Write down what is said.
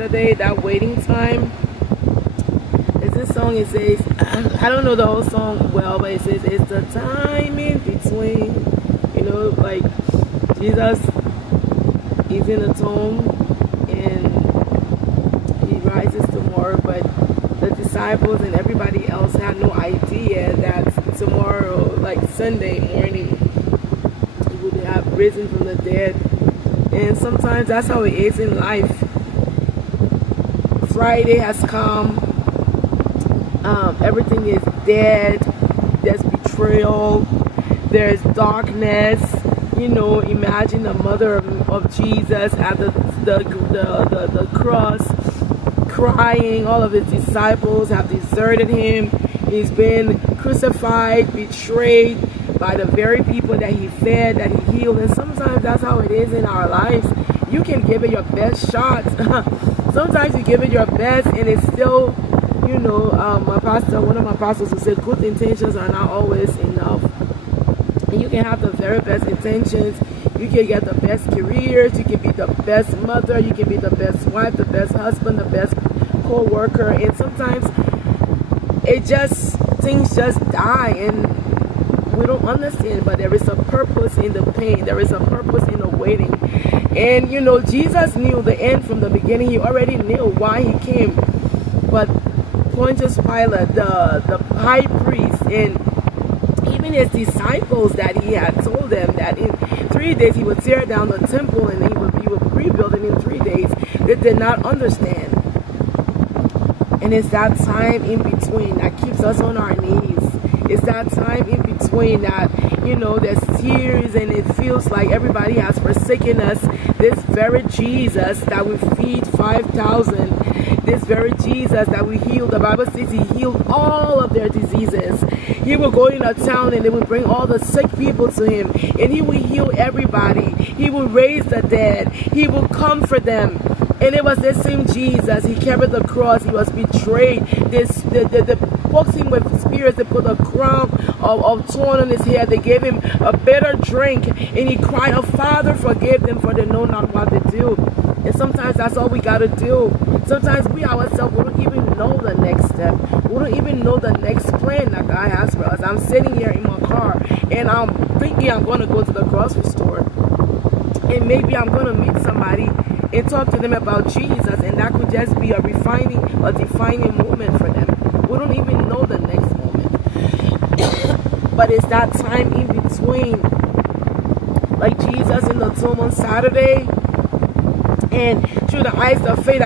Saturday, that waiting time. There's this song, it says, I don't know the whole song well, but it says, it's the time in between. You know, like Jesus is in the tomb and he rises tomorrow, but the disciples and everybody else had no idea that tomorrow, like Sunday morning, he would have risen from the dead. And sometimes that's how it is in life. Friday has come, everything is dead, there's betrayal, there's darkness. You know, imagine the mother of Jesus at the cross, crying. All of his disciples have deserted him. He's been crucified, betrayed by the very people that he fed, that he healed. And sometimes that's how it is in our lives. You can give it your best shot. Sometimes you give it your best and it's still, you know, one of my pastors who said good intentions are not always enough. And you can have the very best intentions. You can get the best careers. You can be the best mother. You can be the best wife, the best husband, the best co-worker. And sometimes things just die and we don't understand. But there is a purpose in the pain. There is a purpose in the waiting. And you know, Jesus knew the end from the beginning. He already knew why he came. But Pontius Pilate, the high priest, and even his disciples, that he had told them that in 3 days he would tear down the temple and he would rebuild it in 3 days, they did not understand. And it's that time in between that keeps us on our knees. It's that time in between that, you know, there's tears and it feels like everybody has forsaken us. This very Jesus that we feed 5,000, this very Jesus that we healed, the Bible says he healed all of their diseases. He would go in a town and they would bring all the sick people to him, and he would heal everybody. He would raise the dead. He would comfort them. And it was the same Jesus. He carried the cross. He was betrayed. They poked him with spears. They put a crown of thorn on his head. They gave him a bitter drink. And he cried, "Oh, Father, forgive them, for they know not what they do." And sometimes that's all we got to do. Sometimes we ourselves, we don't even know the next step. We don't even know the next plan that God has for us. I'm sitting here in my car and I'm thinking I'm going to go to the grocery store. And maybe I'm going to meet somebody and talk to them about Jesus, and that could just be a defining moment for them. We don't even know the next moment. But it's that time in between, like Jesus in the tomb on Saturday, and through the eyes of faith